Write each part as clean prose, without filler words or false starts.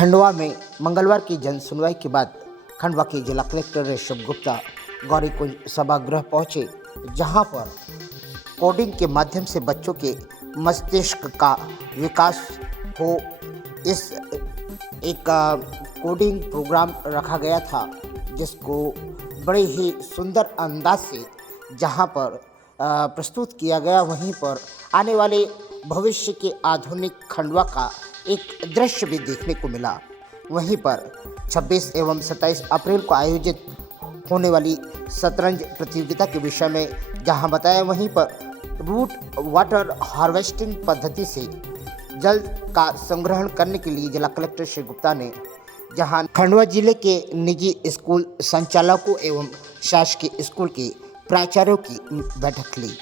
खंडवा में मंगलवार की जन सुनवाई के बाद खंडवा के जिला कलेक्टर ऋषभ गुप्ता गौरीकुंज सभागृह पहुंचे, जहां पर कोडिंग के माध्यम से बच्चों के मस्तिष्क का विकास हो। इस एक कोडिंग प्रोग्राम रखा गया था, जिसको बड़े ही सुंदर अंदाज से जहां पर प्रस्तुत किया गया, वहीं पर आने वाले भविष्य के आधुनिक खंडवा का एक दृश्य भी देखने को मिला। वहीं पर 26 एवं 27 अप्रैल को आयोजित होने वाली शतरंज प्रतियोगिता के विषय में जहां बताया, वहीं पर रूट वाटर हार्वेस्टिंग पद्धति से जल का संग्रहण करने के लिए जिला कलेक्टर श्री गुप्ता ने जहां खंडवा जिले के निजी स्कूल संचालकों एवं शासकीय स्कूल के प्राचार्यों की बैठक ली।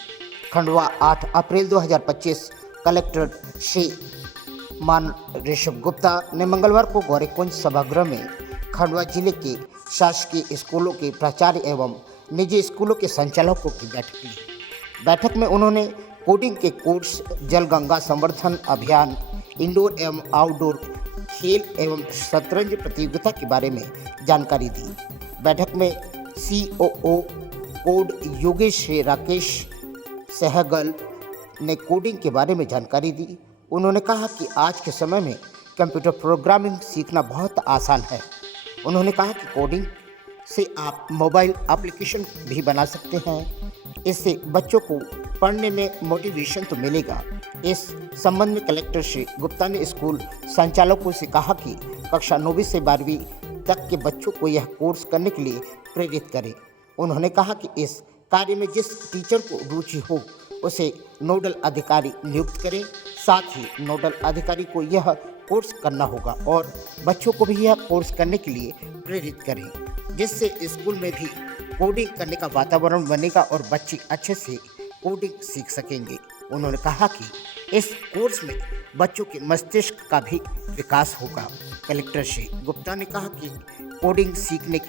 खंडवा 8 अप्रैल 2025 कलेक्टर श्री मान ऋषभ गुप्ता ने मंगलवार को गौरीकुंज सभागृह में खंडवा जिले के शासकीय स्कूलों के प्राचार्य एवं निजी स्कूलों के संचालकों की बैठक ली। बैठक में उन्होंने कोडिंग के कोर्स, जल गंगा संवर्धन अभियान, इंडोर एवं आउटडोर खेल एवं शतरंज प्रतियोगिता के बारे में जानकारी दी। बैठक में COO कोड योगेश राकेश सहगल ने कोडिंग के बारे में जानकारी दी। उन्होंने कहा कि आज के समय में कंप्यूटर प्रोग्रामिंग सीखना बहुत आसान है। उन्होंने कहा कि कोडिंग से आप मोबाइल एप्लीकेशन भी बना सकते हैं। इससे बच्चों को पढ़ने में मोटिवेशन तो मिलेगा। इस संबंध में कलेक्टर श्री गुप्ता ने स्कूल संचालकों से कहा कि कक्षा 9वीं से 12वीं तक के बच्चों को यह कोर्स करने के लिए प्रेरित करें। उन्होंने कहा कि इस कार्य में जिस टीचर को रुचि हो उसे नोडल अधिकारी नियुक्त करें। साथ ही नोडल अधिकारी को यह कोर्स करना होगा और बच्चों को भी यह कोर्स करने के लिए प्रेरित करें, जिससे स्कूल में भी कोडिंग करने का वातावरण बनेगा और बच्चे अच्छे से कोडिंग सीख सकेंगे। उन्होंने कहा कि इस कोर्स में बच्चों के मस्तिष्क का भी विकास होगा। कलेक्टर श्री गुप्ता ने कहा कि कोडिंग सीखने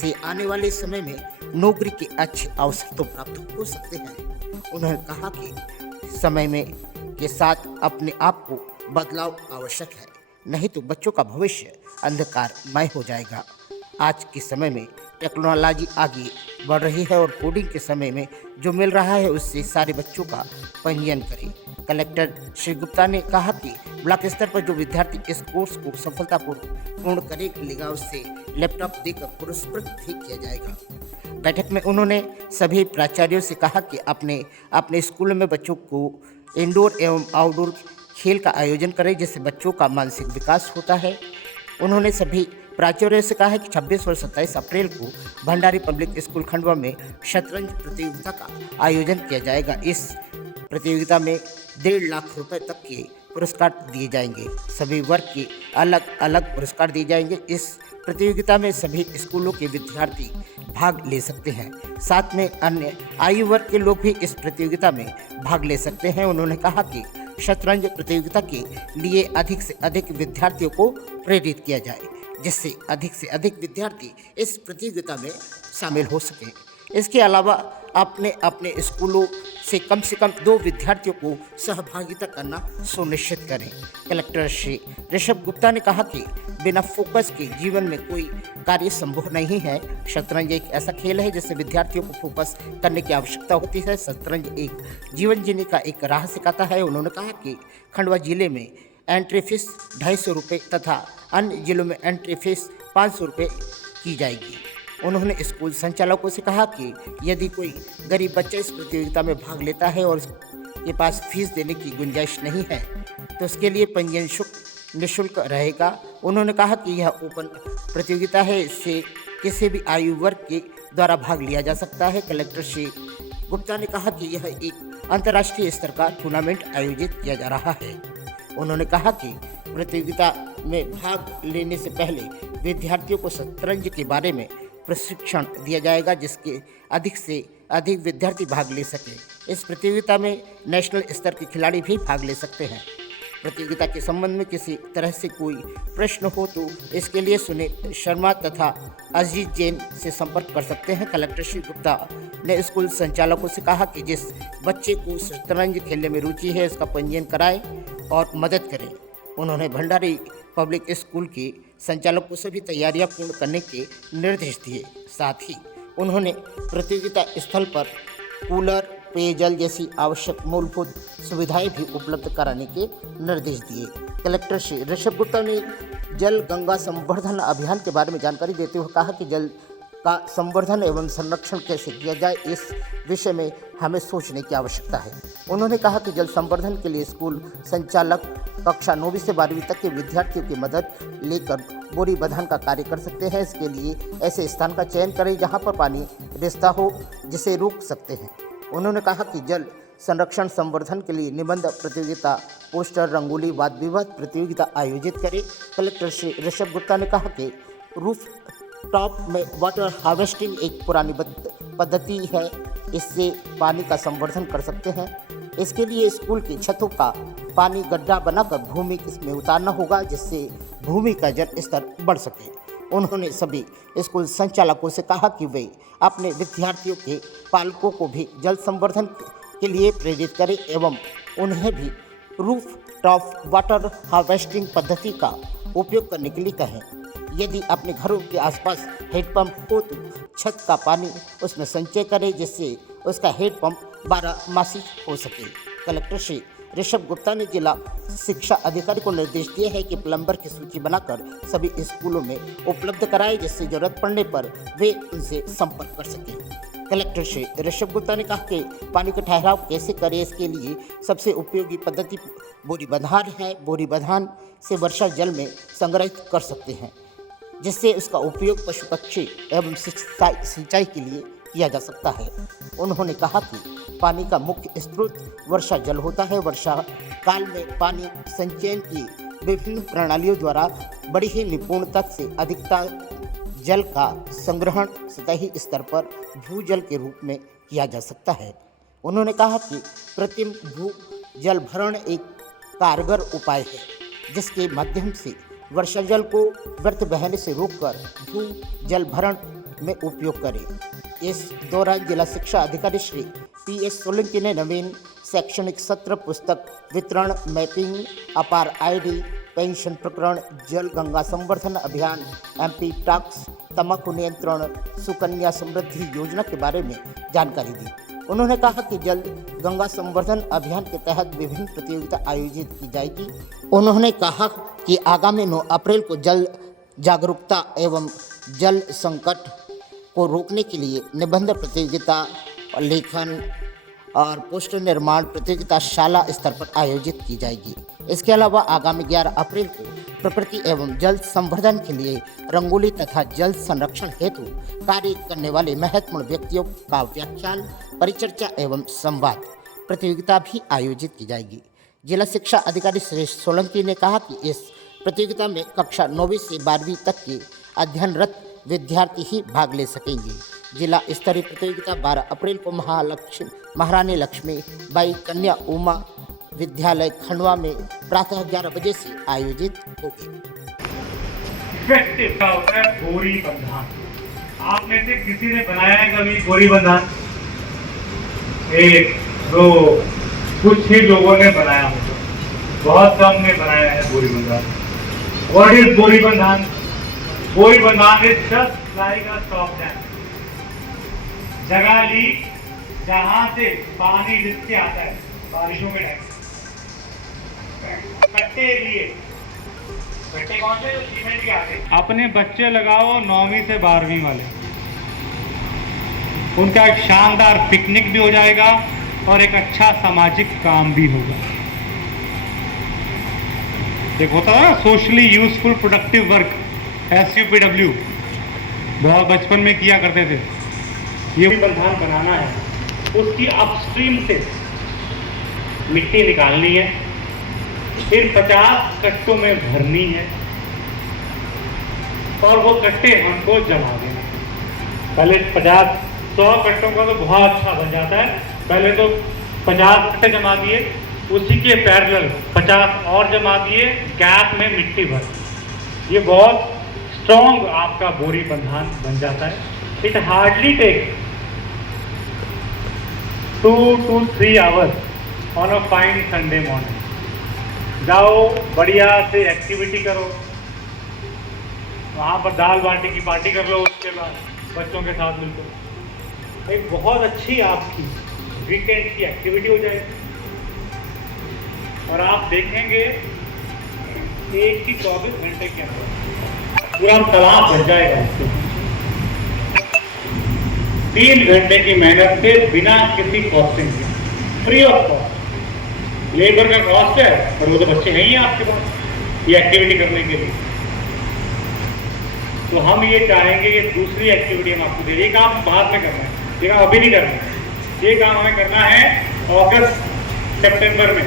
से आने वाले समय में नौकरी के अच्छे अवसर तो प्राप्त हो सकते हैं। उन्होंने कहा कि समय में के साथ अपने आप को बदलाव आवश्यक है, नहीं तो बच्चों का भविष्य अंधकारमय हो जाएगा। आज के समय में टेक्नोलॉजी आगे बढ़ रही है और कोडिंग के समय में जो मिल रहा है उससे सारे बच्चों का पंजीयन करें। कलेक्टर श्री गुप्ता ने कहा कि ब्लॉक स्तर पर जो विद्यार्थी इस कोर्स को सफलतापूर्वक पूर्ण करेगा उससे लैपटॉप देकर पुरस्कृत भी किया जाएगा। बैठक में उन्होंने सभी प्राचार्यों से कहा कि अपने स्कूलों में बच्चों को इंडोर एवं आउटडोर खेल का आयोजन करें, जिससे बच्चों का मानसिक विकास होता है। उन्होंने सभी प्राचार्यों से कहा है कि 26 और 27 अप्रैल को भंडारी पब्लिक स्कूल खंडवा में शतरंज प्रतियोगिता का आयोजन किया जाएगा। इस प्रतियोगिता में 1.5 लाख रुपए तक के पुरस्कार दिए जाएंगे। सभी वर्ग के अलग अलग पुरस्कार दिए जाएंगे। इस प्रतियोगिता में सभी स्कूलों के विद्यार्थी भाग ले सकते हैं। साथ में अन्य आयु वर्ग के लोग भी इस प्रतियोगिता में भाग ले सकते हैं। उन्होंने कहा कि शतरंज प्रतियोगिता के लिए अधिक से अधिक विद्यार्थियों को प्रेरित किया जाए, जिससे अधिक से अधिक विद्यार्थी इस प्रतियोगिता में शामिल हो सकें। इसके अलावा अपने स्कूलों से कम 2 विद्यार्थियों को सहभागिता करना सुनिश्चित करें। कलेक्टर श्री ऋषभ गुप्ता ने कहा कि बिना फोकस के जीवन में कोई कार्य संभव नहीं है। शतरंज एक ऐसा खेल है जिससे विद्यार्थियों को फोकस करने की आवश्यकता होती है। शतरंज एक जीवन जीने का एक राह सिखाता है। उन्होंने कहा कि खंडवा जिले में एंट्री फीस 250 रुपये तथा अन्य जिलों में एंट्री फीस 500 रुपये की जाएगी। उन्होंने स्कूल संचालकों से कहा कि यदि कोई गरीब बच्चा इस प्रतियोगिता में भाग लेता है और उसके पास फीस देने की गुंजाइश नहीं है तो उसके लिए पंजीयन शुल्क निःशुल्क रहेगा। उन्होंने कहा कि यह ओपन प्रतियोगिता है, इससे किसी भी आयु वर्ग के द्वारा भाग लिया जा सकता है। कलेक्टर श्री गुप्ता ने कहा कि यह एक अंतर्राष्ट्रीय स्तर का टूर्नामेंट आयोजित किया जा रहा है। उन्होंने कहा कि प्रतियोगिता में भाग लेने से पहले विद्यार्थियों को शतरंज के बारे में प्रशिक्षण दिया जाएगा, जिसके अधिक से अधिक विद्यार्थी भाग ले सकें। इस प्रतियोगिता में नेशनल स्तर के खिलाड़ी भी भाग ले सकते हैं। प्रतियोगिता के संबंध में किसी तरह से कोई प्रश्न हो तो इसके लिए सुनील शर्मा तथा अजीत जैन से संपर्क कर सकते हैं। कलेक्टर श्री गुप्ता ने स्कूल संचालकों से कहा कि जिस बच्चे को शतरंज खेलने में रुचि है उसका पंजीयन कराएं और मदद करें। उन्होंने भंडारी पब्लिक स्कूल के संचालक को सभी तैयारियां पूर्ण करने के निर्देश दिए। साथ ही उन्होंने प्रतियोगिता स्थल पर कूलर, पेयजल जैसी आवश्यक मूलभूत सुविधाएं भी उपलब्ध कराने के निर्देश दिए। कलेक्टर श्री ऋषभ गुप्ता ने जल गंगा संवर्धन अभियान के बारे में जानकारी देते हुए कहा कि जल का संवर्धन एवं संरक्षण कैसे किया जाए, इस विषय में हमें सोचने की आवश्यकता है। उन्होंने कहा कि जल संवर्धन के लिए स्कूल संचालक कक्षा 9वीं से 12वीं तक के विद्यार्थियों की मदद लेकर बोरी बंधान का कार्य कर सकते हैं। इसके लिए ऐसे स्थान का चयन करें जहां पर पानी रिसता हो, जिसे रोक सकते हैं। उन्होंने कहा कि जल संरक्षण संवर्धन के लिए निबंध प्रतियोगिता, पोस्टर, रंगोली, वाद विवाद प्रतियोगिता आयोजित करें। कलेक्टर श्री ऋषभ गुप्ता ने कहा कि रूफ टॉप में वाटर हार्वेस्टिंग एक पुरानी पद्धति है, इससे पानी का संवर्धन कर सकते हैं। इसके लिए स्कूल की छतों का पानी गड्ढा बनाकर भूमि में उतारना होगा, जिससे भूमि का जल स्तर बढ़ सके। उन्होंने सभी स्कूल संचालकों से कहा कि वे अपने विद्यार्थियों के पालकों को भी जल संवर्धन के लिए प्रेरित करें एवं उन्हें भी रूफ टॉप वाटर हार्वेस्टिंग पद्धति का उपयोग करने के लिए कहें। यदि अपने घरों के आसपास हेडपंप हो तो छत का पानी उसमें संचय करें, जिससे उसका हेडपंप 12 हो सके। कलेक्टर श्री ऋषभ गुप्ता ने जिला शिक्षा अधिकारी को निर्देश दिए हैं कि प्लम्बर की सूची बनाकर सभी स्कूलों में उपलब्ध कराए, जिससे जरूरत पड़ने पर वे उनसे संपर्क कर सकें। कलेक्टर श्री ऋषभ गुप्ता ने कहा कि पानी का ठहराव कैसे करें, इसके लिए सबसे उपयोगी पद्धति बोरी बंधान है। बोरी बंधान से वर्षा जल में संग्रहित कर सकते हैं, जिससे उसका उपयोग पशु पक्षी एवं सिंचाई के लिए किया जा सकता है। उन्होंने कहा कि पानी का मुख्य स्रोत वर्षा जल होता है। वर्षा काल में पानी संचयन की विभिन्न प्रणालियों द्वारा बड़ी ही निपुणता से अधिकता जल का संग्रहण सतही स्तर पर भूजल के रूप में किया जा सकता है। उन्होंने कहा कि कृत्रिम भू जल भरण एक कारगर उपाय है, जिसके माध्यम से वर्षा जल को व्यर्थ बहने से रोककर भू जल भरण में उपयोग करें। इस दौरान जिला शिक्षा अधिकारी श्री PS सोलंकी ने नवीन शैक्षणिक सत्र, पुस्तक वितरण, मैपिंग, अपार ID, पेंशन प्रकरण, जल गंगा संवर्धन अभियान, MP टॉक्स, तंबाकू नियंत्रण, सुकन्या समृद्धि योजना के बारे में जानकारी दी। उन्होंने कहा कि जल गंगा संवर्धन अभियान के तहत विभिन्न प्रतियोगिता आयोजित की जाएगी। उन्होंने कहा कि आगामी 9 अप्रैल को जल जागरूकता एवं जल संकट को रोकने के लिए निबंध प्रतियोगिता, लेखन और पोस्टर निर्माण प्रतियोगिता शाला स्तर पर आयोजित की जाएगी। इसके अलावा आगामी 11 अप्रैल को प्रकृति एवं जल संवर्धन के लिए रंगोली तथा जल संरक्षण हेतु कार्य करने वाले महत्वपूर्ण व्यक्तियों का व्याख्यान, परिचर्चा एवं संवाद प्रतियोगिता भी आयोजित की जाएगी। जिला शिक्षा अधिकारी श्री सोलंकी ने कहा कि इस प्रतियोगिता में कक्षा 9वीं से 12वीं तक के अध्ययनरत विद्यार्थी ही भाग ले सकेंगे। जिला स्तरीय प्रतियोगिता 12 अप्रैल को महारानी लक्ष्मी बाई कन्या उमा विद्यालय खंडवा में प्रातः 11 बजे से आयोजित होगी। बोरी बंधान, आप में से किसी ने बनाया है कभी बोरी बंधान? एक दो कुछ ही लोगों ने बनाया होगा, बहुत कम ने बनाया है बोरी बंधान। व्हाट इज बोरी बंधान? बोरी बंधान is just like a stop dam. जगह ली जहां से पानी रिस के आता है बारिशों के टाइम। कट्टे लिए, कट्टे कौन से? सीमेंट के आते। अपने बच्चे लगाओ 9वीं से 12वीं वाले, उनका एक शानदार पिकनिक भी हो जाएगा और एक अच्छा सामाजिक काम भी होगा। एक होता है ना socially useful productive work, SUPW, बहुत बचपन में किया करते थे। ये बंधान बनाना है, उसकी अपस्ट्रीम से मिट्टी निकालनी है, फिर 50 कट्टों में भरनी है और वो कट्टे हमको जमा देना। पहले 100 कट्टों का तो बहुत अच्छा बन जाता है। पहले तो 50 कट्टे जमा दिए, उसी के पैरेलल 50 और जमा दिए, गैप में मिट्टी भर। ये बहुत स्ट्रॉन्ग आपका बोरी बंधान बन जाता है। It hardly take 2 to 3 hours on a fine Sunday morning. जाओ बढ़िया से एक्टिविटी करो, वहाँ पर दाल बाटी की पार्टी कर लो, उसके बाद बच्चों के साथ मिलकर एक बहुत अच्छी आपकी वीकेंड की एक्टिविटी हो जाएगी। और आप देखेंगे एक ही 24 घंटे के अंदर पूरा तालाब भर जाएगा इससे। 3 घंटे की मेहनत से बिना किसी कॉस्टिंग के, फ्री ऑफ कॉस्ट। लेबर का कॉस्ट है और वो तो बच्चे हैं ही आपके पास ये एक्टिविटी करने के लिए। तो हम ये चाहेंगे ये दूसरी एक्टिविटी हम आपको दे, ये काम बाद में करना है, ये काम अभी नहीं करना है। ये काम हमें करना है अगस्त सितंबर में,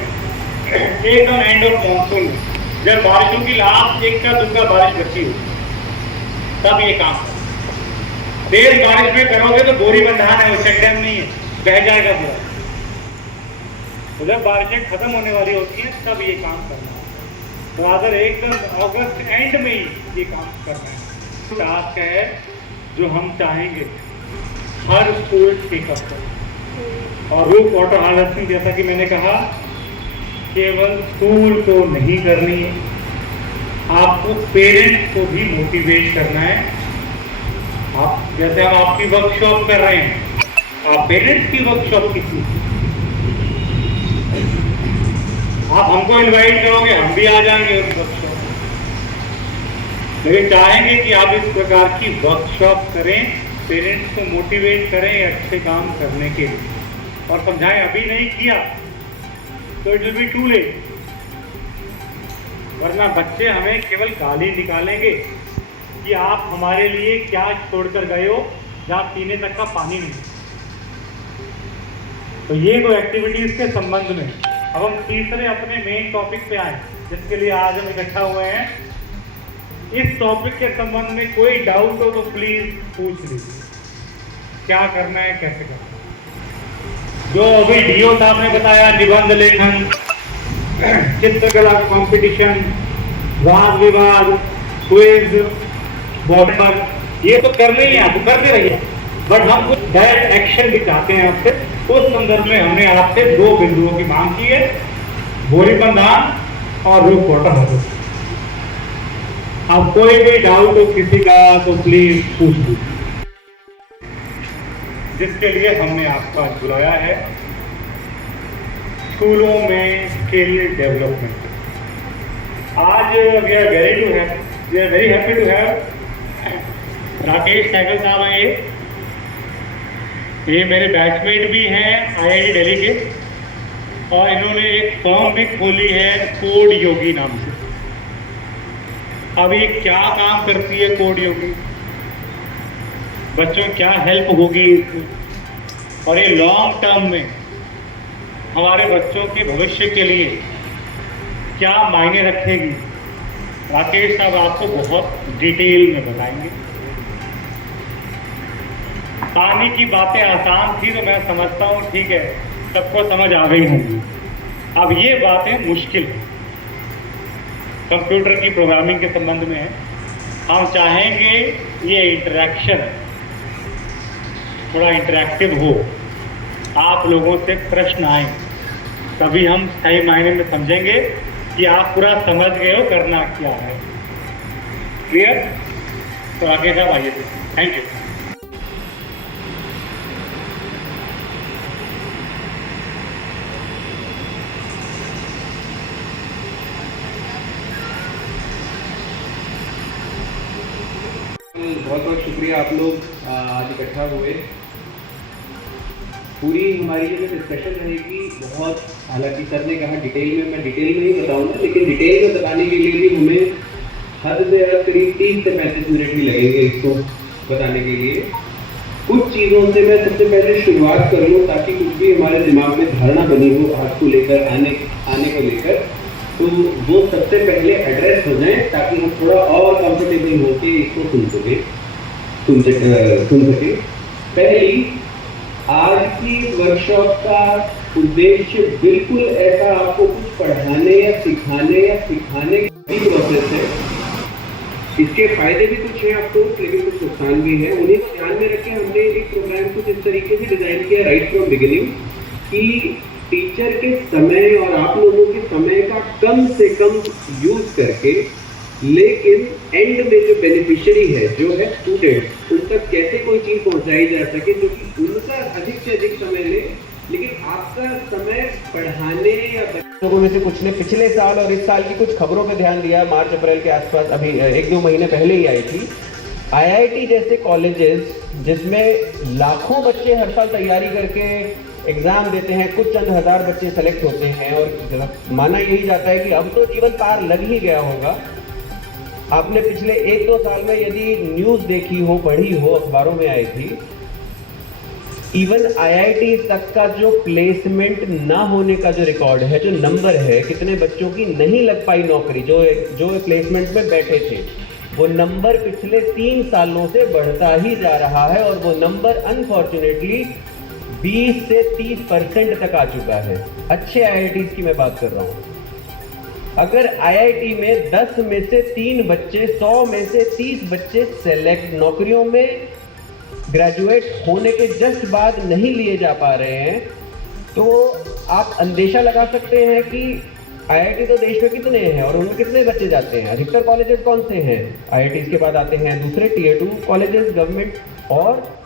एकदम एंड ऑफ मॉनसून में, जब बारिशों की लास्ट एक का दूसरा बारिश बची हो, तब ये काम। तेज बारिश में करोगे तो गोरी बंधान है, वो चेक डैम नहीं है, बह जाएगा पूरा। तो जब बारिशें खत्म होने वाली होती हैं तब ये काम करना है। तो अगर एकदम अगस्त एंड में ही ये काम करना है। टास्क है जो हम चाहेंगे हर स्कूल टेकअप करें। और रूफ वाटर हार्वेस्टिंग, जैसा कि मैंने कहा, केवल स्कूल को नहीं करनी है, आपको पेरेंट्स को भी मोटिवेट करना है। आप जैसे हम आपकी वर्कशॉप कर रहे हैं, आप पेरेंट्स की वर्कशॉप कीजिए। आप हमको इनवाइट करोगे, हम भी आ जाएंगे उस वर्कशॉप में, लेकिन चाहेंगे कि आप इस प्रकार की वर्कशॉप करें, पेरेंट्स को मोटिवेट करें अच्छे काम करने के लिए, और समझाएं। अभी नहीं किया तो it will be too late, वरना बच्चे हमें केवल गाली निकालेंगे कि आप हमारे लिए क्या छोड़कर गए हो जहाँ पीने तक का पानी नहीं। तो ये दो एक्टिविटीज के संबंध में अब हम तीसरे अपने मेन टॉपिक पे आए, जिसके लिए आज हम इकट्ठा हुए हैं। इस टॉपिक के संबंध में कोई डाउट हो तो प्लीज पूछ लीजिए, क्या करना है, कैसे करना है। जो अभी डीओ साहब ने बताया, निबंध लेखन, चित्रकला कंपटीशन, वाद विवाद, क्विज, बॉर्डर, ये तो करने ही आप करते रहिए, बट हम कुछ डायरेक्ट एक्शन भी चाहते हैं आपसे। उस संदर्भ में हमने आपसे 2 बिंदुओं की मांग की है, बोरी बंधान और रूफ वाटर हार्वेस्टिंग। अब कोई भी डाउट हो किसी का तो प्लीज पूछ लीजिए, जिसके लिए हमने आपका बुलाया है स्कूलों में स्किल डेवलपमेंट। आज we are very happy to have Rakesh Sehgal साहब आए। ये मेरे बैचमेट भी हैं IIT दिल्ली के, और इन्होंने एक फर्म भी खोली है कोड योगी नाम से। अब ये क्या काम करती है कोड योगी, बच्चों क्या हेल्प होगी इसमें, और ये लॉन्ग टर्म में हमारे बच्चों के भविष्य के लिए क्या मायने रखेगी, राकेश साहब आपको बहुत डिटेल में बताएंगे। पानी की बातें आसान थी तो मैं समझता हूँ, ठीक है, सबको समझ आ गई होंगी। अब ये बातें मुश्किल है, कंप्यूटर की प्रोग्रामिंग के संबंध में है। हम चाहेंगे ये इंटरेक्शन थोड़ा इंटरेक्टिव हो, आप लोगों से प्रश्न आए, तभी हम सही मायने में समझेंगे कि आप पूरा समझ गए हो करना क्या है। क्लियर? तो आगे साहब आइए, थैंक यू। बहुत बहुत शुक्रिया आप लोग आज इकट्ठा हुए। पूरी हमारी जो डिस्कशन रहेगी बहुत, हालांकि सर ने कहा डिटेल में, मैं डिटेल में ही बताऊंगा, लेकिन डिटेल में बताने के लिए भी हमें हद से हद करीब 30 से 35 मिनट भी लगेंगे इसको बताने के लिए। कुछ चीज़ों से मैं सबसे पहले शुरुआत कर लूँ ताकि कुछ भी हमारे दिमाग में धारणा बनी हो आज को लेकर, आने को लेकर, तो वो सबसे पहले एड्रेस हो जाए ताकि हम थोड़ा और कंफर्टेबल होकर इसको सुन सके। पहली, आज की वर्कशॉप का उद्देश्य बिल्कुल ऐसा आपको कुछ पढ़ाने या सिखाने की प्रोसेस है। इसके फायदे भी कुछ हैं आपको, लेकिन कुछ नुकसान भी है। उन्हें ध्यान में रखें, हमने एक प्रोग्राम कुछ इस तरीके से डिजाइन किया राइट फ्रॉम बिगिनिंग कि टीचर के समय और आप लोगों के समय का कम से कम यूज करके लेकिन एंड में जो बेनिफिशियरी है, जो है स्टूडेंट, उन तक कैसे कोई चीज पहुंचाई जा सके जो कि उनका अधिक से अधिक समय ले, लेकिन आपका समय पढ़ाने या लोगों में से कुछ ने पिछले साल और इस साल की कुछ खबरों पर ध्यान दिया, मार्च अप्रैल के आसपास, अभी 1-2 महीने पहले ही आई थी। IIT जैसे कॉलेजेस जिसमें लाखों बच्चे हर साल तैयारी करके एग्जाम देते हैं, कुछ चंद हजार बच्चे सेलेक्ट होते हैं और माना यही जाता है कि अब तो जीवन पार लग ही गया होगा। आपने पिछले 1-2 साल में यदि न्यूज़ देखी हो, पढ़ी हो, अखबारों में आई थी, इवन IIT तक का जो प्लेसमेंट ना होने का जो रिकॉर्ड है, जो नंबर है, कितने बच्चों की नहीं लग पाई नौकरी, जो प्लेसमेंट में बैठे थे, वो नंबर पिछले 3 सालों से बढ़ता ही जा रहा है और वो नंबर अनफॉर्चुनेटली 20 से 30% तक आ चुका है। अच्छे IITs की मैं बात कर रहा हूँ। अगर IIT में 10 में से 3 बच्चे, 100 में से 30 बच्चे सेलेक्ट नौकरियों में ग्रेजुएट होने के जस्ट बाद नहीं लिए जा पा रहे हैं, तो आप अंदेशा लगा सकते हैं कि IIT तो देश में कितने हैं और उनमें कितने बच्चे जाते हैं। अधिकतर कॉलेजेस कौन से हैं? IITs के बाद आते हैं दूसरे Tier 2 कॉलेजेस गवर्नमेंट, और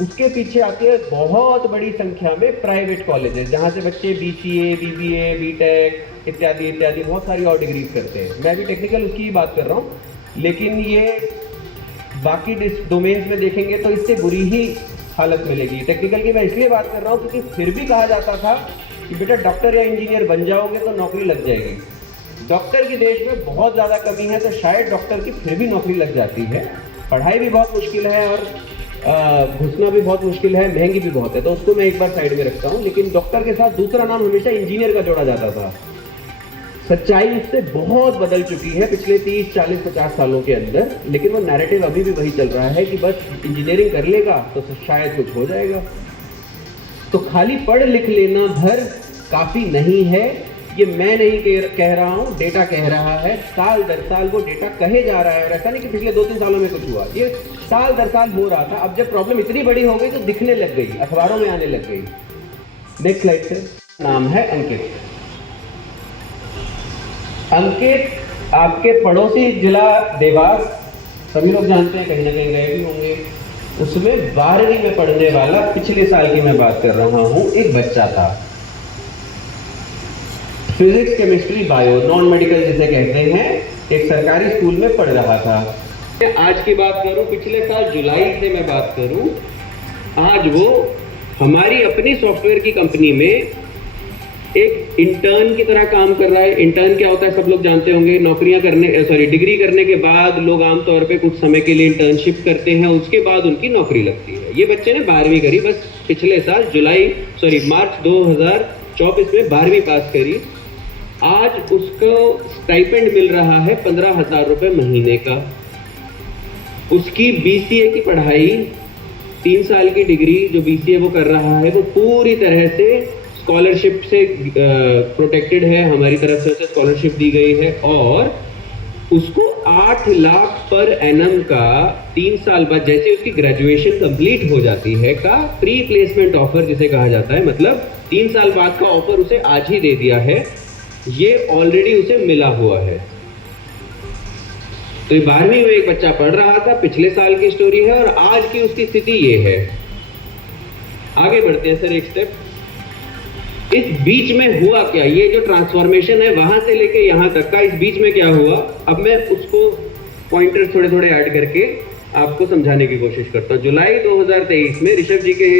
उसके पीछे आती है बहुत बड़ी संख्या में प्राइवेट कॉलेजेस जहाँ से बच्चे BCA, BBA, BTech इत्यादि इत्यादि बहुत सारी और डिग्रीज करते हैं। मैं भी टेक्निकल उसकी ही बात कर रहा हूँ, लेकिन ये बाकी डोमेन्स में देखेंगे तो इससे बुरी ही हालत मिलेगी। टेक्निकल की मैं इसलिए बात कर रहा हूँ क्योंकि फिर भी कहा जाता था कि बेटा डॉक्टर या इंजीनियर बन जाओगे तो नौकरी लग जाएगी। डॉक्टर की देश में बहुत ज़्यादा कमी है, तो शायद डॉक्टर की फिर भी नौकरी लग जाती है। पढ़ाई भी बहुत मुश्किल है और घुसना भी बहुत मुश्किल है, महंगी भी बहुत है, तो उसको मैं एक बार साइड में रखता हूँ। लेकिन डॉक्टर के साथ दूसरा नाम हमेशा इंजीनियर का जोड़ा जाता था। सच्चाई उससे बहुत बदल चुकी है पिछले 30, 40, 50 सालों के अंदर, लेकिन वो नैरेटिव अभी भी वही चल रहा है कि बस इंजीनियरिंग कर लेगा तो शायद कुछ हो जाएगा। तो खाली पढ़ लिख लेना भर काफ़ी नहीं है, ये मैं नहीं कह रहा हूँ, डेटा कह रहा है। साल दर साल वो डेटा कहे जा रहा है, और ऐसा नहीं कि पिछले 2-3 सालों में कुछ हुआ, ये साल दर साल हो रहा था। अब जब प्रॉब्लम इतनी बड़ी हो गई तो दिखने लग गई, अखबारों में आने लग गई। नेक्स्ट स्लाइड से। नाम है अंकित। अंकित आपके पड़ोसी जिला देवास, सभी लोग जानते हैं, कहीं ना कहीं गए भी होंगे। उसमें 12वीं में पढ़ने वाला, पिछले साल की मैं बात कर रहा हूँ, एक बच्चा था। Physics, chemistry, bio, non medical जिसे कहते हैं, एक सरकारी स्कूल में पढ़ रहा था। आज की बात करूं, पिछले साल जुलाई से मैं बात करूं, आज वो हमारी अपनी सॉफ्टवेयर की कंपनी में एक इंटर्न की तरह काम कर रहा है। इंटर्न क्या होता है सब लोग जानते होंगे। डिग्री करने के बाद लोग आमतौर पे कुछ समय के लिए इंटर्नशिप करते हैं, उसके बाद उनकी नौकरी लगती है। ये बच्चे ने 12वीं करी, बस पिछले साल मार्च 2024 में 12वीं पास करी। आज उसको स्टाइपेंड मिल रहा है 15,000 रुपये महीने का। उसकी BCA की पढ़ाई, 3 साल की डिग्री जो BCA वो कर रहा है, वो पूरी तरह से स्कॉलरशिप से प्रोटेक्टेड है। हमारी तरफ से उसे स्कॉलरशिप दी गई है और उसको 8 लाख पर एनम का 3 साल बाद, जैसे उसकी ग्रेजुएशन कंप्लीट हो जाती है, का प्री प्लेसमेंट ऑफर जिसे कहा जाता है, मतलब 3 साल बाद का ऑफर उसे आज ही दे दिया है। ये ऑलरेडी उसे मिला हुआ है। तो 12वीं में एक बच्चा पढ़ रहा था, पिछले साल की स्टोरी है, और आज की उसकी स्थिति ये है। आगे बढ़ते हैं सर एक स्टेप। इस बीच में हुआ क्या, ये जो ट्रांसफॉर्मेशन है वहां से लेके यहां तक का, इस बीच में क्या हुआ, अब मैं उसको पॉइंटर्स थोड़े थोड़े ऐड करके आपको समझाने की कोशिश करता हूँ। जुलाई 2023 में ऋषभ जी के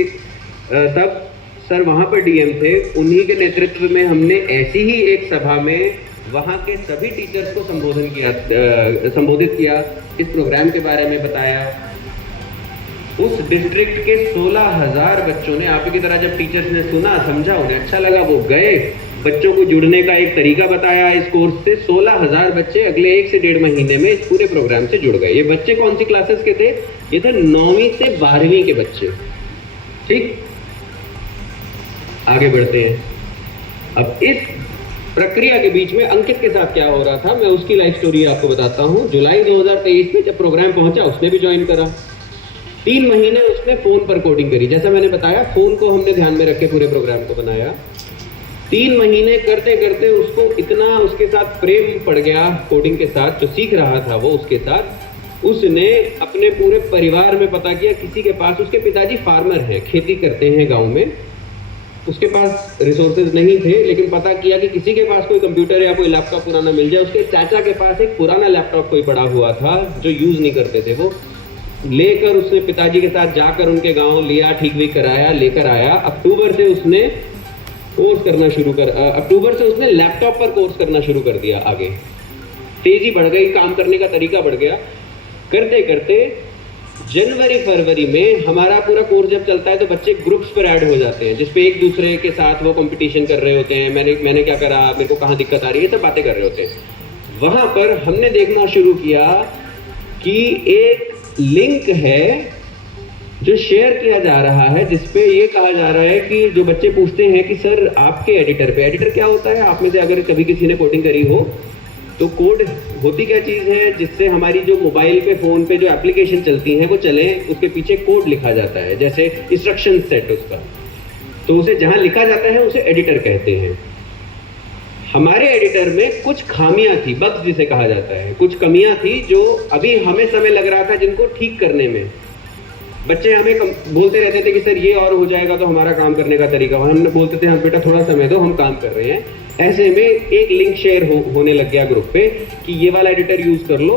तब सर वहां पर DM थे, उन्हीं के नेतृत्व में हमने ऐसी ही एक सभा में वहां के सभी टीचर्स को संबोधित किया, इस प्रोग्राम के बारे में बताया। उस डिस्ट्रिक्ट के 16,000 बच्चों ने, आप की तरह जब टीचर्स ने सुना, समझा, उन्हें अच्छा लगा, वो गए, बच्चों को जुड़ने का एक तरीका बताया इस कोर्स से। 16,000 बच्चे अगले 1 से 1.5 महीने में इस पूरे प्रोग्राम से जुड़ गए। ये बच्चे कौन सी क्लासेस के थे? ये थे 9वीं से 12वीं के बच्चे। ठीक, आगे बढ़ते हैं। अब इस प्रक्रिया के बीच में अंकित के साथ क्या हो रहा था, मैं उसकी लाइफ स्टोरी आपको बताता हूँ। जुलाई 2023 में जब प्रोग्राम पहुंचा, उसने भी ज्वाइन करा। 3 महीने उसने फोन पर कोडिंग करी। जैसा मैंने बताया, फोन को हमने ध्यान में रख के पूरे प्रोग्राम को बनाया। 3 महीने करते करते उसको इतना उसके साथ प्रेम पड़ गया कोडिंग के साथ, जो सीख रहा था वो उसके साथ, उसने अपने पूरे परिवार में पता किया किसी के पास, उसके पिताजी फार्मर हैं, खेती करते हैं गांव में, उसके पास रिसोर्सेज नहीं थे, लेकिन पता किया कि किसी के पास कोई कंप्यूटर या कोई लैपटॉप पुराना मिल जाए। उसके चाचा के पास एक पुराना लैपटॉप कोई पड़ा हुआ था जो यूज़ नहीं करते थे, वो लेकर उसने पिताजी के साथ जाकर उनके गांव लिया, ठीक भी कराया, लेकर आया। अक्टूबर से उसने लैपटॉप पर कोर्स करना शुरू कर दिया। आगे तेजी बढ़ गई, काम करने का तरीका बढ़ गया। करते करते जनवरी फरवरी में हमारा पूरा कोर्स जब चलता है तो बच्चे ग्रुप्स पर ऐड हो जाते हैं, जिसपे एक दूसरे के साथ वो कंपटीशन कर रहे होते हैं, मैंने क्या करा, मेरे को कहाँ दिक्कत आ रही है, सब बातें कर रहे होते हैं। वहां पर हमने देखना शुरू किया कि एक लिंक है जो शेयर किया जा रहा है, जिसपे ये कहा जा रहा है कि जो बच्चे पूछते हैं कि सर आपके एडिटर पे, एडिटर क्या होता है, आप में से अगर कभी किसी ने कोडिंग करी हो तो कोड होती क्या चीज़ है, जिससे हमारी जो मोबाइल पे फ़ोन पे जो एप्लीकेशन चलती हैं वो चले, उसके पीछे कोड लिखा जाता है, जैसे इंस्ट्रक्शन सेट उसका, तो उसे जहाँ लिखा जाता है उसे एडिटर कहते हैं। हमारे एडिटर में कुछ खामियां थी, बग्स जिसे कहा जाता है, कुछ कमियां थी जो अभी हमें समय लग रहा था जिनको ठीक करने में। बच्चे हमें बोलते रहते थे कि सर ये और हो जाएगा तो हमारा काम करने का तरीका, हम बोलते थे हाँ बेटा थोड़ा समय दो, हम काम कर रहे हैं। ऐसे में एक लिंक शेयर होने लग गया ग्रुप पे कि ये वाला एडिटर यूज़ कर लो,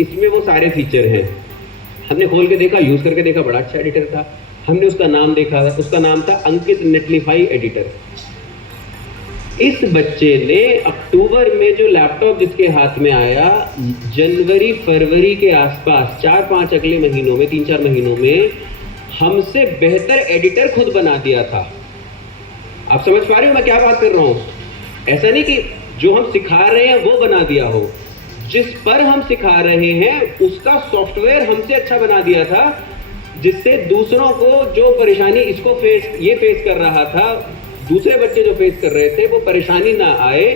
इसमें वो सारे फीचर हैं। हमने खोल के देखा, यूज़ करके देखा, बड़ा अच्छा एडिटर था। हमने उसका नाम देखा, उसका नाम था अंकित नेटलीफाई एडिटर। इस बच्चे ने अक्टूबर में जो लैपटॉप जिसके हाथ में आया, जनवरी फरवरी के आसपास 4-5 अगले महीनों में, 3-4 महीनों में हमसे बेहतर एडिटर खुद बना दिया था। आप समझ पा रहे हो मैं क्या बात कर रहा हूँ? ऐसा नहीं कि जो हम सिखा रहे हैं वो बना दिया हो, जिस पर हम सिखा रहे हैं उसका सॉफ्टवेयर हमसे अच्छा बना दिया था, जिससे दूसरों को जो परेशानी इसको फेस कर रहा था, दूसरे बच्चे जो फेस कर रहे थे वो परेशानी ना आए।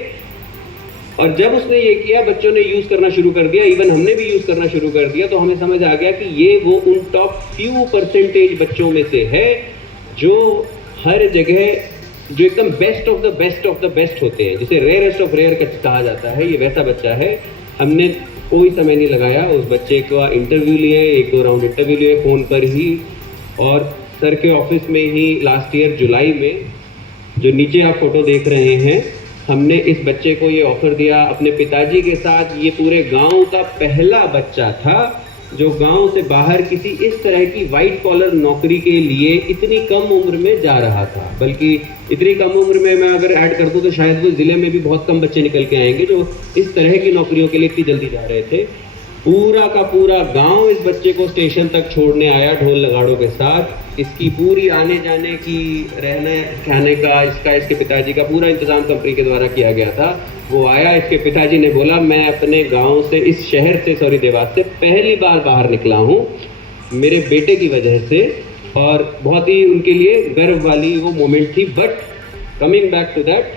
और जब उसने ये किया, बच्चों ने यूज़ करना शुरू कर दिया, इवन हमने भी यूज़ करना शुरू कर दिया, तो हमें समझ आ गया कि ये वो उन टॉप फ्यू परसेंटेज बच्चों में से है जो हर जगह जो एकदम बेस्ट ऑफ द बेस्ट होते हैं, जिसे रेयरेस्ट ऑफ रेयर कहा जाता है, ये वैसा बच्चा है। हमने कोई समय नहीं लगाया, उस बच्चे का इंटरव्यू लिए, 1-2 राउंड इंटरव्यू लिए फ़ोन पर ही, और सर के ऑफिस में ही लास्ट ईयर जुलाई में, जो नीचे आप फोटो देख रहे हैं, हमने इस बच्चे को ये ऑफर दिया अपने पिताजी के साथ। ये पूरे गांव का पहला बच्चा था जो गांव से बाहर किसी इस तरह की वाइट कॉलर नौकरी के लिए इतनी कम उम्र में जा रहा था। बल्कि इतनी कम उम्र में मैं अगर ऐड कर दूं तो शायद वो ज़िले में भी बहुत कम बच्चे निकल के आएंगे जो इस तरह की नौकरियों के लिए इतनी जल्दी जा रहे थे। पूरा का पूरा गांव इस बच्चे को स्टेशन तक छोड़ने आया ढोल नगाड़ों के साथ। इसकी पूरी आने जाने की, रहने खाने का, इसके पिताजी का पूरा इंतजाम कंपनी के द्वारा किया गया था। वो आया, इसके पिताजी ने बोला मैं अपने गांव से, इस शहर से, देवास से पहली बार बाहर निकला हूँ मेरे बेटे की वजह से, और बहुत ही उनके लिए गर्व वाली वो मोमेंट थी। But coming back to that,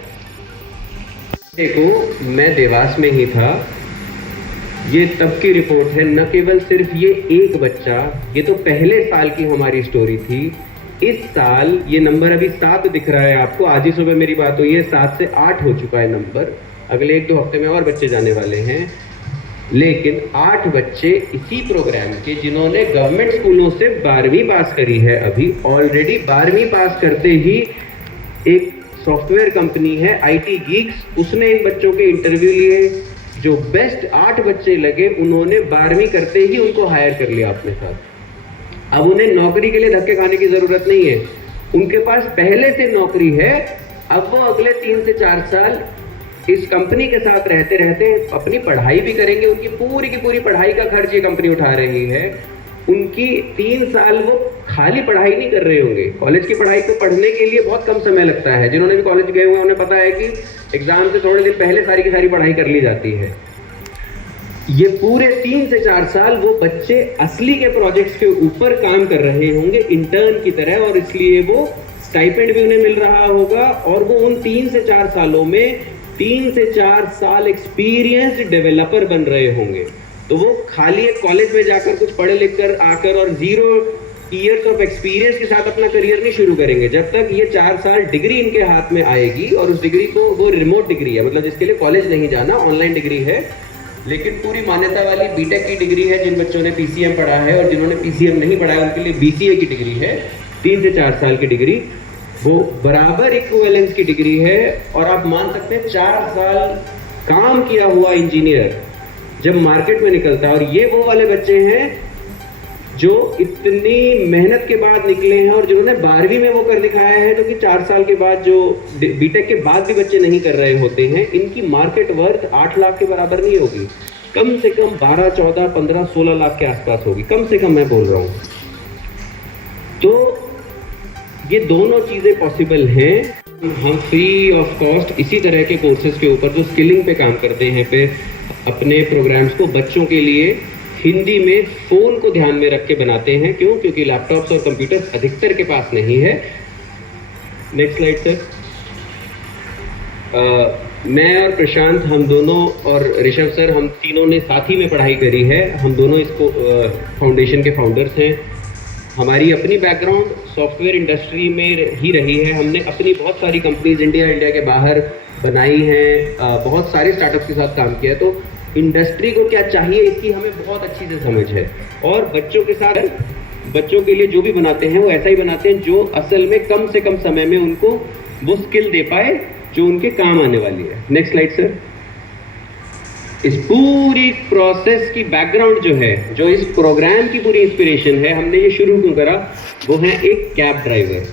देखो मैं देवास में ही था, ये तब की रिपोर्ट है, न केवल सिर्फ ये एक बच्चा, ये तो पहले साल की हमारी स्टोरी थी। इस साल ये नंबर अभी 7 दिख रहा है आपको, आज ही सुबह मेरी बात हुई है, 7 से 8 हो चुका है नंबर। अगले 1-2 हफ्ते में और बच्चे जाने वाले हैं, लेकिन 8 बच्चे इसी प्रोग्राम के जिन्होंने गवर्नमेंट स्कूलों से 12वीं पास करी है। अभी ऑलरेडी 12वीं पास करते ही एक सॉफ्टवेयर कंपनी है IT गीक्स, उसने इन बच्चों के इंटरव्यू लिए। जो बेस्ट 8 बच्चे लगे उन्होंने 12वीं करते ही उनको हायर कर लिया अपने साथ। अब उन्हें नौकरी के लिए धक्के खाने की ज़रूरत नहीं है, उनके पास पहले से नौकरी है। अब वो अगले 3 से 4 साल इस कंपनी के साथ रहते रहते अपनी पढ़ाई भी करेंगे। उनकी पूरी की पूरी पढ़ाई का खर्च ये कंपनी उठा रही है। उनकी 3 साल वो खाली पढ़ाई नहीं कर रहे होंगे। कॉलेज की पढ़ाई को पढ़ने के लिए बहुत कम समय लगता है, जिन्होंने भी कॉलेज गए हुए हैं उन्हें पता है कि एग्जाम से थोड़े दिन पहले सारी की सारी पढ़ाई कर ली जाती है। ये पूरे 3 से 4 साल वो बच्चे असली के प्रोजेक्ट्स के ऊपर काम कर रहे होंगे इंटर्न की तरह, और इसलिए वो स्टाइपेंड भी उन्हें मिल रहा होगा। और वो उन 3 से 4 सालों में 3 से 4 साल एक्सपीरियंस्ड डेवलपर बन रहे होंगे। तो वो खाली एक कॉलेज में जाकर कुछ पढ़े लिख कर आकर और 0 ईयर्स ऑफ एक्सपीरियंस के साथ अपना करियर नहीं शुरू करेंगे जब तक ये 4 साल डिग्री इनके हाथ में आएगी। और उस डिग्री को, वो रिमोट डिग्री है, मतलब जिसके लिए कॉलेज नहीं जाना, ऑनलाइन डिग्री है, लेकिन पूरी मान्यता वाली बीटेक की डिग्री है। जिन बच्चों ने पीसीएम पढ़ा है और जिन्होंने पीसीएम नहीं पढ़ा है उनके लिए बीसीए की डिग्री है, 3 से 4 साल की डिग्री, वो बराबर इक्विवेलेंस की डिग्री है। और आप मान सकते हैं 4 साल काम किया हुआ इंजीनियर जब मार्केट में निकलता है, और ये वो वाले बच्चे हैं जो इतनी मेहनत के बाद निकले हैं और जिन्होंने 12वीं में वो कर दिखाया है, जो कि 4 साल के बाद, जो बीटेक के बाद भी बच्चे नहीं कर रहे होते हैं, इनकी मार्केट वर्थ 8 लाख के बराबर नहीं होगी, कम से कम 12, 14, 15, 16 लाख के आसपास होगी, कम से कम मैं बोल रहा हूँ। तो ये दोनों चीज़ें पॉसिबल हैं। हम फ्री ऑफ कॉस्ट इसी तरह के कोर्सेज के ऊपर जो स्किलिंग पे काम करते हैं, पे अपने प्रोग्राम्स को बच्चों के लिए हिंदी में फ़ोन को ध्यान में रख के बनाते हैं। क्यों? क्योंकि लैपटॉप्स और कंप्यूटर्स अधिकतर के पास नहीं है। Next slide sir. मैं और प्रशांत, हम दोनों, और ऋषभ सर, हम तीनों ने साथ ही में पढ़ाई करी है। हम दोनों इसको फाउंडेशन के फाउंडर्स हैं। हमारी अपनी बैकग्राउंड सॉफ्टवेयर इंडस्ट्री में ही रही है। हमने अपनी बहुत सारी कंपनीज इंडिया के बाहर बनाई हैं, बहुत सारे स्टार्टअप्स के साथ काम किया है। तो इंडस्ट्री को क्या चाहिए इसकी हमें बहुत अच्छी से समझ है। और बच्चों के साथ, बच्चों के लिए जो भी बनाते हैं वो ऐसा ही बनाते हैं जो असल में कम से कम समय में उनको वो स्किल दे पाए जो उनके काम आने वाली है। Next slide sir. इस पूरी प्रोसेस की बैकग्राउंड जो है, जो इस प्रोग्राम की पूरी इंस्पिरेशन है, हमने ये शुरू क्यों करा, वो है एक कैब ड्राइवर।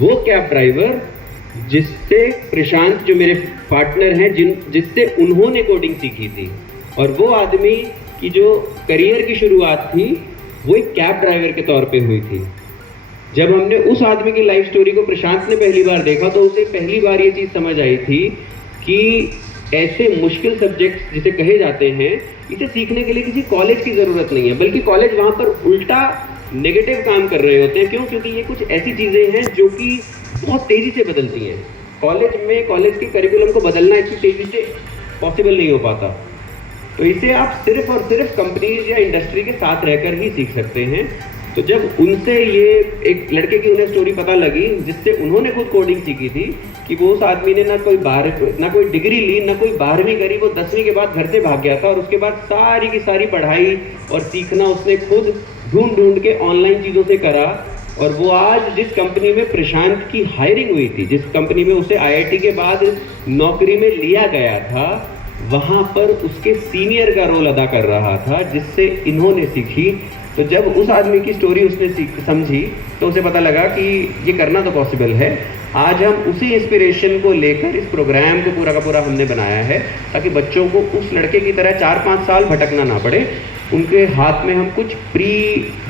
वो कैब ड्राइवर जिससे प्रशांत, जो मेरे पार्टनर हैं, जिससे उन्होंने कोडिंग सीखी थी, और वो आदमी की जो करियर की शुरुआत थी वो एक कैब ड्राइवर के तौर पे हुई थी। जब हमने उस आदमी की लाइफ स्टोरी को प्रशांत ने पहली बार देखा तो उसे पहली बार ये चीज़ समझ आई थी कि ऐसे मुश्किल सब्जेक्ट्स जिसे कहे जाते हैं, इसे सीखने के लिए किसी कॉलेज की ज़रूरत नहीं है, बल्कि कॉलेज वहाँ पर उल्टा नेगेटिव काम कर रहे होते हैं। क्यों? क्योंकि ये कुछ ऐसी चीज़ें हैं जो कि बहुत तेज़ी से बदलती हैं। कॉलेज के करिकुलम को बदलना इतनी तेज़ी से पॉसिबल नहीं हो पाता। तो इसे आप सिर्फ और सिर्फ कंपनीज या इंडस्ट्री के साथ रहकर ही सीख सकते हैं। तो जब उनसे ये एक लड़के की उन्हें स्टोरी पता लगी जिससे उन्होंने खुद कोडिंग सीखी थी, कि वो उस आदमी ने ना कोई डिग्री ली, ना कोई 12वीं करी, वो 10वीं के बाद घर से भाग गया था, और उसके बाद सारी की सारी पढ़ाई और सीखना उसने खुद ढूंढ के ऑनलाइन चीज़ों से करा। और वो आज जिस कंपनी में प्रशांत की हायरिंग हुई थी, जिस कंपनी में उसे आईआईटी के बाद नौकरी में लिया गया था, वहाँ पर उसके सीनियर का रोल अदा कर रहा था, जिससे इन्होंने सीखी। तो जब उस आदमी की स्टोरी उसने समझी तो उसे पता लगा कि ये करना तो पॉसिबल है। आज हम उसी इंस्पिरेशन को लेकर इस प्रोग्राम को पूरा का पूरा हमने बनाया है, ताकि बच्चों को उस लड़के की तरह 4-5 साल भटकना ना पड़े। उनके हाथ में हम कुछ प्री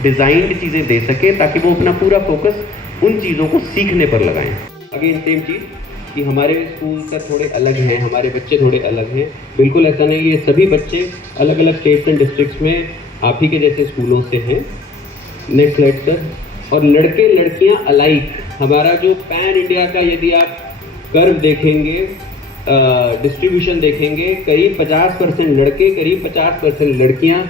डिज़ाइंड चीज़ें दे सकें, ताकि वो अपना पूरा फोकस उन चीज़ों को सीखने पर लगाएं। अगेन सेम चीज़ कि हमारे स्कूल का थोड़े अलग हैं, हमारे बच्चे थोड़े अलग हैं। बिल्कुल ऐसा नहीं, ये सभी बच्चे अलग अलग स्टेट्स एंड डिस्ट्रिक्ट्स में आप ही के जैसे स्कूलों से हैं। Next slide sir. और लड़के लड़कियां अलाइक, हमारा जो पैन इंडिया का यदि आप कर्व देखेंगे, डिस्ट्रीब्यूशन देखेंगे, करीब 50% लड़के, करीब 50% लड़कियां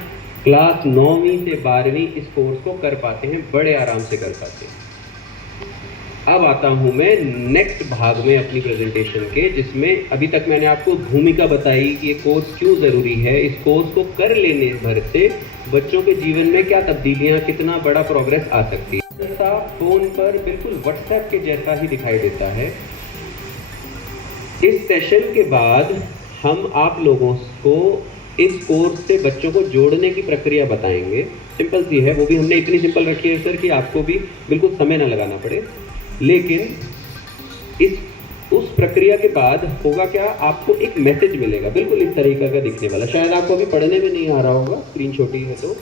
क्लास 9वीं से 12वीं इस कोर्स को कर पाते हैं, बड़े आराम से कर पाते हैं। अब आता हूं मैं नेक्स्ट भाग में अपनी प्रेजेंटेशन के, जिसमें अभी तक मैंने आपको भूमिका बताई कि ये कोर्स क्यों ज़रूरी है। इस कोर्स को कर लेने भर से बच्चों के जीवन में क्या तब्दीलियां, कितना बड़ा प्रोग्रेस आ सकती है। ऐसा फ़ोन पर बिल्कुल व्हाट्सएप के जैसा ही दिखाई देता है। इस सेशन के बाद हम आप लोगों को इस कोर्स से बच्चों को जोड़ने की प्रक्रिया बताएंगे। सिंपल सी है, वो भी हमने इतनी सिंपल रखी है सर कि आपको भी बिल्कुल समय ना लगाना पड़े। लेकिन उस प्रक्रिया के बाद होगा क्या, आपको एक मैसेज मिलेगा बिल्कुल इस तरीके का दिखने वाला। शायद आपको अभी पढ़ने में नहीं आ रहा होगा, स्क्रीन छोटी है तो।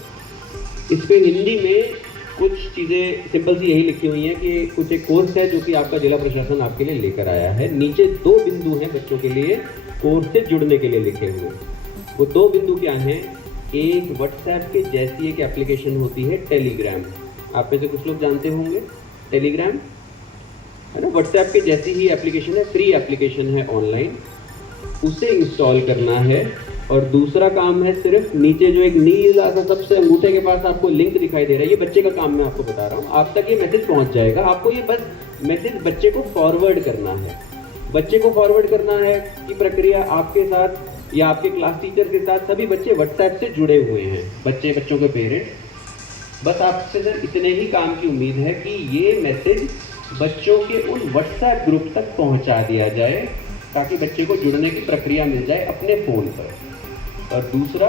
इस पर हिंदी में कुछ चीज़ें सिंपल सी यही लिखी हुई हैं कि कुछ एक कोर्स है जो कि आपका जिला प्रशासन आपके लिए लेकर आया है। नीचे 2 बिंदु हैं बच्चों के लिए कोर्स से जुड़ने के लिए लिखे हुए। वो 2 बिंदु क्या हैं? एक व्हाट्सएप के जैसी एक एप्लीकेशन होती है टेलीग्राम, आप में से कुछ लोग जानते होंगे टेलीग्राम, है ना। व्हाट्सएप के जैसी ही एप्लीकेशन है, फ्री एप्लीकेशन है ऑनलाइन, उसे इंस्टॉल करना है और दूसरा काम है सिर्फ नीचे जो एक नीला सा सबसे अंगूठे के पास आपको लिंक दिखाई दे रहा है, ये बच्चे का काम मैं आपको बता रहा हूँ। आप तक ये मैसेज पहुँच जाएगा, आपको ये बस मैसेज बच्चे को फॉरवर्ड करना है। बच्चे को फॉरवर्ड करना है कि प्रक्रिया आपके साथ या आपके क्लास टीचर के साथ सभी बच्चे व्हाट्सएप से जुड़े हुए हैं, बच्चों के पेरेंट्स। बस आपसे सर इतने ही काम की उम्मीद है कि ये मैसेज बच्चों के उन व्हाट्सएप ग्रुप तक पहुंचा दिया जाए ताकि बच्चे को जुड़ने की प्रक्रिया मिल जाए अपने फ़ोन पर। और दूसरा,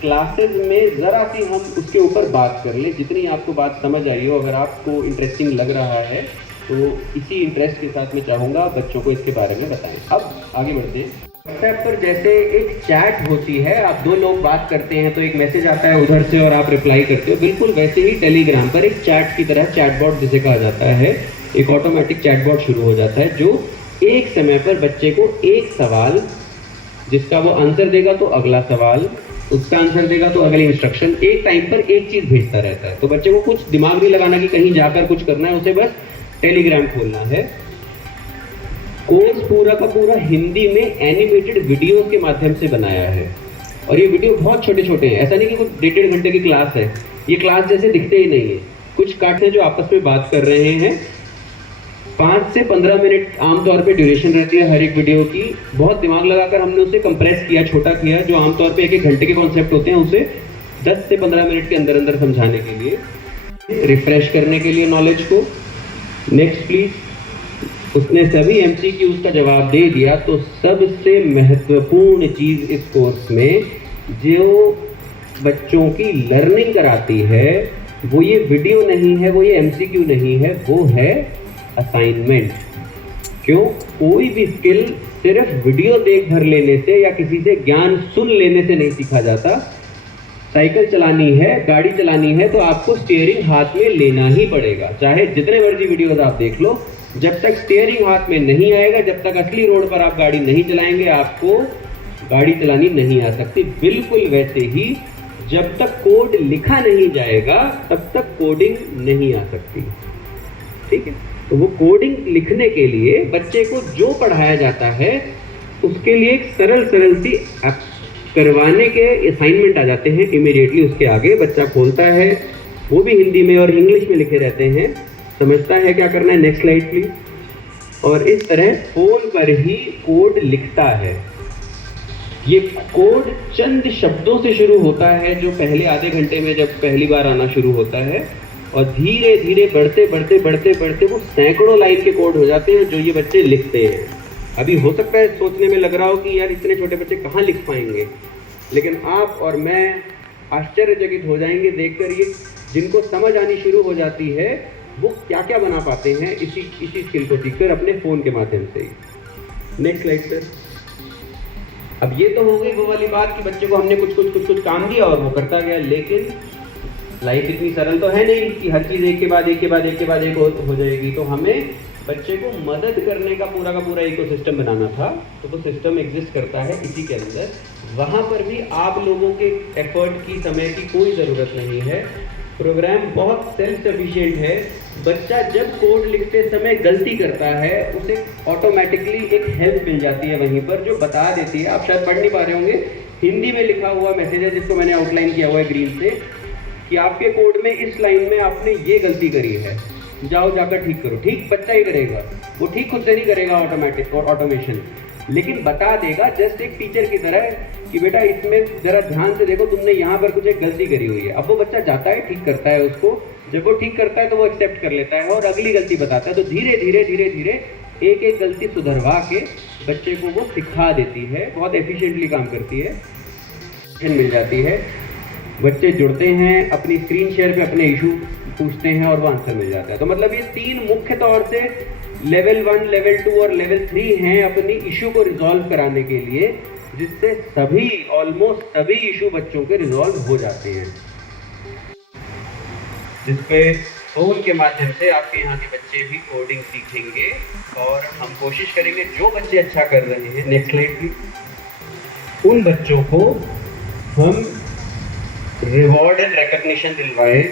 क्लासेस में ज़रा सी हम उसके ऊपर बात कर लें, जितनी आपको बात समझ आई हो। अगर आपको इंटरेस्टिंग लग रहा है तो इसी इंटरेस्ट के साथ मैं चाहूँगा बच्चों को इसके बारे में बताएं। अब आगे बढ़ते हैं। व्हाट्सएप पर जैसे एक चैट होती है, आप दो लोग बात करते हैं तो एक मैसेज आता है उधर से और आप रिप्लाई करते हो, बिल्कुल वैसे ही टेलीग्राम पर एक चैट की तरह चैटबॉट जिसे कहा जाता है, एक ऑटोमेटिक चैटबॉट शुरू हो जाता है जो एक समय पर बच्चे को एक सवाल जिसका वो आंसर देगा तो अगला सवाल, उसका आंसर देगा तो अगली इंस्ट्रक्शन, एक टाइम पर एक चीज़ भेजता रहता है। तो बच्चे को कुछ दिमाग नहीं लगाना कि कहीं जाकर कुछ करना है, उसे बस टेलीग्राम खोलना है। कोर्स पूरा का पूरा हिंदी में एनिमेटेड वीडियोस के माध्यम से बनाया है और ये वीडियो बहुत छोटे छोटे हैं। ऐसा नहीं कि कुछ 1.5 घंटे की क्लास है, ये क्लास जैसे दिखते ही नहीं है। कुछ काट हैं जो आपस में बात कर रहे हैं। 5 से 15 मिनट आमतौर पे ड्यूरेशन रहती है हर एक वीडियो की। बहुत दिमाग लगाकर हमने उसे कंप्रेस किया, छोटा किया। जो आमतौर पे 1-1 घंटे के कॉन्सेप्ट होते हैं उसे 10 से 15 मिनट के अंदर अंदर समझाने के लिए, रिफ्रेश करने के लिए नॉलेज को। Next please. उसने सभी MCQs का जवाब दे दिया। तो सबसे महत्वपूर्ण चीज़ इस कोर्स में जो बच्चों की लर्निंग कराती है वो ये वीडियो नहीं है, वो ये MCQ नहीं है, वो है असाइनमेंट। क्यों? कोई भी स्किल सिर्फ वीडियो देख भर लेने से या किसी से ज्ञान सुन लेने से नहीं सीखा जाता। साइकिल चलानी है, गाड़ी चलानी है तो आपको स्टीयरिंग हाथ में लेना ही पड़ेगा, चाहे जितने मर्जी वीडियोस आप देख लो। जब तक स्टीयरिंग हाथ में नहीं आएगा, जब तक असली रोड पर आप गाड़ी नहीं चलाएंगे, आपको गाड़ी चलानी नहीं आ सकती। बिल्कुल वैसे ही जब तक कोड लिखा नहीं जाएगा तब तक कोडिंग नहीं आ सकती। ठीक है? तो वो कोडिंग लिखने के लिए बच्चे को जो पढ़ाया जाता है उसके लिए एक सरल सी करवाने के असाइनमेंट आ जाते हैं इमीडिएटली। उसके आगे बच्चा खोलता है, वो भी हिंदी में और इंग्लिश में लिखे रहते हैं, समझता है क्या करना है। Next slide please. और इस तरह फोन पर ही कोड लिखता है। ये कोड चंद शब्दों से शुरू होता है जो पहले आधे घंटे में जब पहली बार आना शुरू होता है, और धीरे धीरे बढ़ते वो सैकड़ों लाइन के कोड हो जाते हैं जो ये बच्चे लिखते हैं। अभी हो सकता है सोचने में लग रहा हो कि यार इतने छोटे बच्चे कहाँ लिख पाएंगे, लेकिन आप और मैं आश्चर्यचकित हो जाएंगे देखकर ये जिनको समझ आनी शुरू हो जाती है वो क्या क्या बना पाते हैं इसी स्किल को सीखकर अपने फ़ोन के माध्यम से। Next slide sir. अब ये तो हो गई वो वाली बात कि बच्चे को हमने कुछ काम दिया और वो करता गया, लेकिन लाइफ इतनी सरल तो है नहीं कि हर चीज़ एक के बाद एक हो जाएगी। तो हमें बच्चे को मदद करने का पूरा इकोसिस्टम बनाना था। तो वो सिस्टम एग्जिस्ट करता है इसी के अंदर। वहाँ पर भी आप लोगों के एफर्ट की, समय की कोई ज़रूरत नहीं है। प्रोग्राम बहुत सेल्फ सफिशिएंट है। बच्चा जब कोड लिखते समय गलती करता है उसे ऑटोमेटिकली एक हेल्प मिल जाती है वहीं पर जो बता देती है। आप शायद पढ़ नहीं पा रहे होंगे, हिंदी में लिखा हुआ मैसेज है जिसको मैंने आउटलाइन किया हुआ है ग्रीन से, कि आपके कोड में इस लाइन में आपने ये गलती करी है, जाओ जाकर ठीक करो। ठीक बच्चा ही करेगा, वो ठीक खुद से नहीं करेगा ऑटोमेटिक और ऑटोमेशन, लेकिन बता देगा जस्ट एक टीचर की तरह कि बेटा इसमें जरा ध्यान से देखो, तुमने यहाँ पर कुछ एक गलती करी हुई है। अब वो बच्चा जाता है, ठीक करता है उसको। जब वो ठीक करता है तो वो एक्सेप्ट कर लेता है और अगली गलती बताता है। तो धीरे धीरे एक गलती सुधरवा के बच्चे को वो सिखा देती है। बहुत एफिशिएंटली काम करती है, मिल जाती है। बच्चे जुड़ते हैं, अपनी स्क्रीन शेयर पे अपने इशू पूछते हैं और वो आंसर मिल जाता है। तो मतलब ये 3 मुख्य तौर से लेवल 1, लेवल 2 और लेवल 3 हैं अपनी इशू को रिजॉल्व कराने के लिए, जिससे ऑलमोस्ट सभी इशू बच्चों के रिजॉल्व हो जाते हैं, जिसपे फोन के माध्यम से आपके यहाँ के बच्चे भी कोडिंग सीखेंगे। और हम कोशिश करेंगे जो बच्चे अच्छा कर रहे हैं, नेक्स्ट स्लाइड प्लीज, उन बच्चों को हम रिवॉर्ड एंड रिकॉग्निशन दिलवाएं।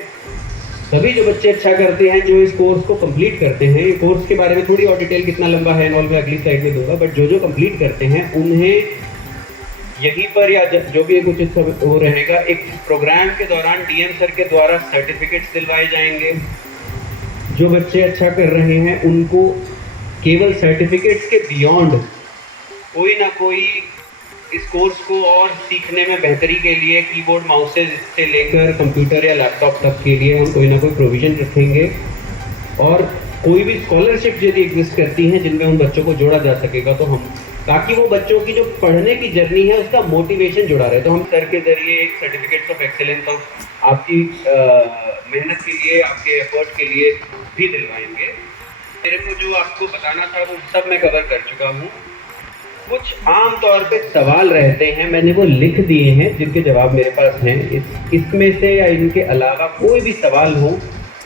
सभी जो बच्चे अच्छा करते हैं, जो इस कोर्स को कंप्लीट करते हैं, ये कोर्स के बारे में थोड़ी और डिटेल कितना लंबा है मैं अगली स्लाइड में दूंगा, बट जो कंप्लीट करते हैं उन्हें यहीं पर या जो भी एक उचित वो रहेगा, एक प्रोग्राम के दौरान डीएम सर के द्वारा सर्टिफिकेट्स दिलवाए जाएंगे। जो बच्चे अच्छा कर रहे हैं उनको केवल सर्टिफिकेट्स के बियॉन्ड कोई ना कोई इस कोर्स को और सीखने में बेहतरी के लिए कीबोर्ड माउसेज से लेकर कंप्यूटर या लैपटॉप तक के लिए हम कोई ना कोई प्रोविज़न रखेंगे। और कोई भी स्कॉलरशिप यदि एग्जिस्ट करती हैं जिनमें उन बच्चों को जोड़ा जा सकेगा तो हम, ताकि वो बच्चों की जो पढ़ने की जर्नी है उसका मोटिवेशन जुड़ा रहे, तो हम सर के ज़रिए एक सर्टिफिकेट्स ऑफ एक्सेलेंस ऑफ आपकी मेहनत के लिए, आपके एफर्ट के लिए भी दिलवाएंगे। मेरे को जो आपको बताना था वो सब मैं कवर कर चुका हूँ। कुछ आम तौर पे सवाल रहते हैं, मैंने वो लिख दिए हैं जिनके जवाब मेरे पास हैं। इसमें से या इनके अलावा कोई भी सवाल हो,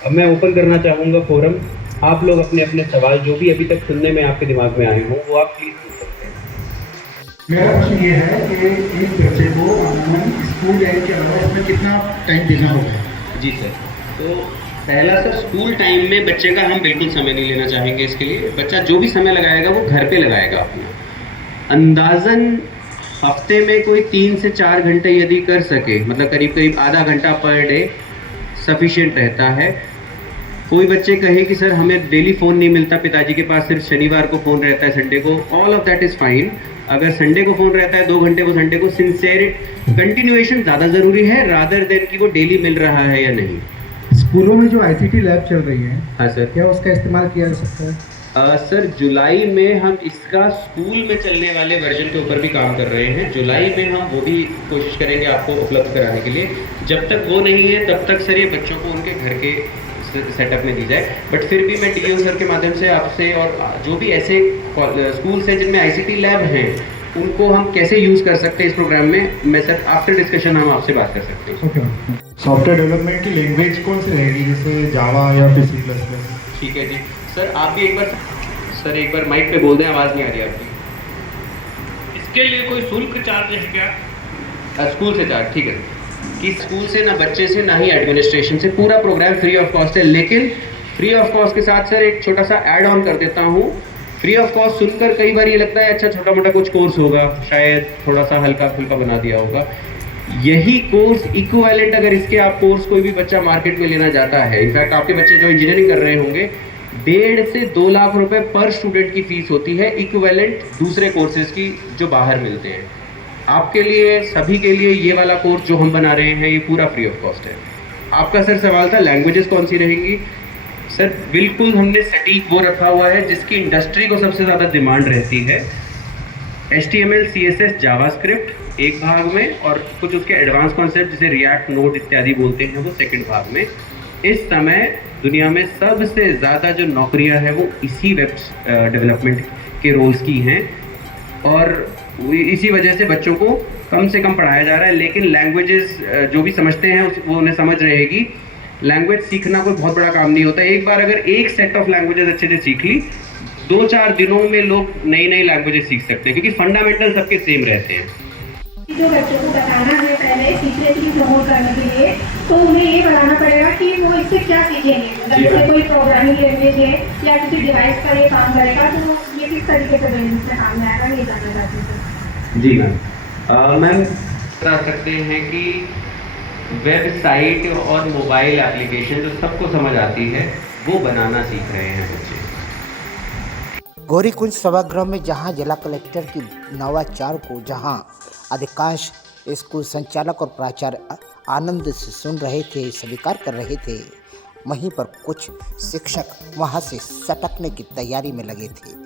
अब मैं ओपन करना चाहूँगा फोरम। आप लोग अपने अपने सवाल जो भी अभी तक सुनने में आपके दिमाग में आए हों वो आप प्लीज़ पूछ सकते हैं। मेरा प्रश्न ये है कि एक बच्चे को स्कूल टाइम के अलावा इसमें कितना टाइम देना होगा? जी सर, तो पहला सर, स्कूल टाइम में बच्चे का हम बिल्कुल समय नहीं लेना चाहेंगे। इसके लिए बच्चा जो भी समय लगाएगा वो घर पे लगाएगा अपना। अंदाज़न हफ्ते में कोई 3 से 4 घंटे यदि कर सके, मतलब करीब करीब आधा घंटा पर डे सफिशिएंट रहता है। कोई बच्चे कहे कि सर हमें डेली फ़ोन नहीं मिलता, पिताजी के पास सिर्फ शनिवार को फ़ोन रहता है, संडे को, all of that is fine. अगर संडे को फ़ोन रहता है 2 घंटे वो संडे को, सिंसेरिटी कंटिन्यूएशन ज़्यादा ज़रूरी है रादर देन कि वो डेली मिल रहा है या नहीं। स्कूलों में जो आईसीटी लैब चल रही है, हाँ सर, क्या उसका इस्तेमाल किया जा सकता है? सर जुलाई में हम इसका स्कूल में चलने वाले वर्जन के ऊपर भी काम कर रहे हैं। जुलाई में हम वो भी कोशिश करेंगे आपको उपलब्ध कराने के लिए। जब तक वो नहीं है तब तक सर ये बच्चों को उनके घर के सेटअप में दी जाए। बट फिर भी मैं डीओ सर के माध्यम से आपसे, और जो भी ऐसे स्कूल्स हैं जिनमें आईसीटी लैब हैं, उनको हम कैसे यूज़ कर सकते हैं इस प्रोग्राम में, मैं सर आफ्टर डिस्कशन हम आपसे बात कर सकते हैं। ओके। सॉफ्टवेयर डेवलपमेंट की लैंग्वेज कौन सी रहेगी, जैसे जावा या फिर C++? ठीक है जी सर, आप भी एक बार माइक पे बोल दें, आवाज़ नहीं आ रही आपकी। इसके लिए कोई शुल्क चार्ज है क्या? स्कूल से चार्ज, ठीक है, कि स्कूल से ना बच्चे से ना ही एडमिनिस्ट्रेशन से, पूरा प्रोग्राम फ्री ऑफ कॉस्ट है। लेकिन फ्री ऑफ कॉस्ट के साथ सर एक छोटा सा ऐड ऑन कर देता हूँ। फ्री ऑफ कॉस्ट सुनकर कई बार ये लगता है अच्छा छोटा मोटा कुछ कोर्स होगा, शायद थोड़ा सा हल्का फुल्का बना दिया होगा। यही कोर्स इक्विवेलेंट, अगर इसके आप कोर्स कोई भी बच्चा मार्केट में लेना चाहता है, इनफैक्ट आपके बच्चे जो इंजीनियरिंग कर रहे होंगे, 1.5 से 2 लाख रुपए पर स्टूडेंट की फीस होती है इक्विवेलेंट दूसरे कोर्सेज की जो बाहर मिलते हैं। आपके लिए, सभी के लिए ये वाला कोर्स जो हम बना रहे हैं ये पूरा फ्री ऑफ कॉस्ट है। आपका सर सवाल था लैंग्वेजेस कौन सी रहेंगी। सर बिल्कुल हमने सटीक वो रखा हुआ है जिसकी इंडस्ट्री को सबसे ज़्यादा डिमांड रहती है। HTML, CSS, जावास्क्रिप्ट एक भाग में, और कुछ उसके एडवांस कॉन्सेप्ट जिसे रिएक्ट, नोड इत्यादि बोलते हैं वो सेकंड भाग में। इस समय दुनिया में सबसे ज़्यादा जो नौकरियां हैं वो इसी वेब डेवलपमेंट के रोल्स की हैं, और इसी वजह से बच्चों को कम से कम पढ़ाया जा रहा है। लेकिन लैंग्वेजेस जो भी समझते हैं वो उन्हें समझ रहेगी। लैंग्वेज सीखना कोई बहुत बड़ा काम नहीं होता। एक बार अगर एक सेट ऑफ लैंग्वेजेस अच्छे से सीख ली, 2-4 दिनों में लोग नई नई लैंग्वेजेस सीख सकते हैं, क्योंकि फंडामेंटल सबके सेम रहते हैं। जो बच्चों को बताना है पहले सीक्रेटली प्रमोट करने के लिए, तो उन्हें ये बताना पड़ेगा कि वो इससे क्या सीखेंगे। मतलब जैसे कोई प्रोग्रामिंग लैंग्वेज है या किसी डिवाइस पर ये काम करेगा तो ये किस तरीके से बिजनेस में काम में आएगा, ये जानना चाहती हूँ। जी मैम बता सकते हैं कि वेबसाइट और मोबाइल एप्लीकेशन जो सबको समझ आती है वो बनाना सीख रहे हैं बच्चे। गौरीकुंज सभागृह में जहां जिला कलेक्टर की नवाचार को जहां अधिकांश स्कूल संचालक और प्राचार्य आनंद से सुन रहे थे, स्वीकार कर रहे थे, वहीं पर कुछ शिक्षक वहां से सटकने की तैयारी में लगे थे।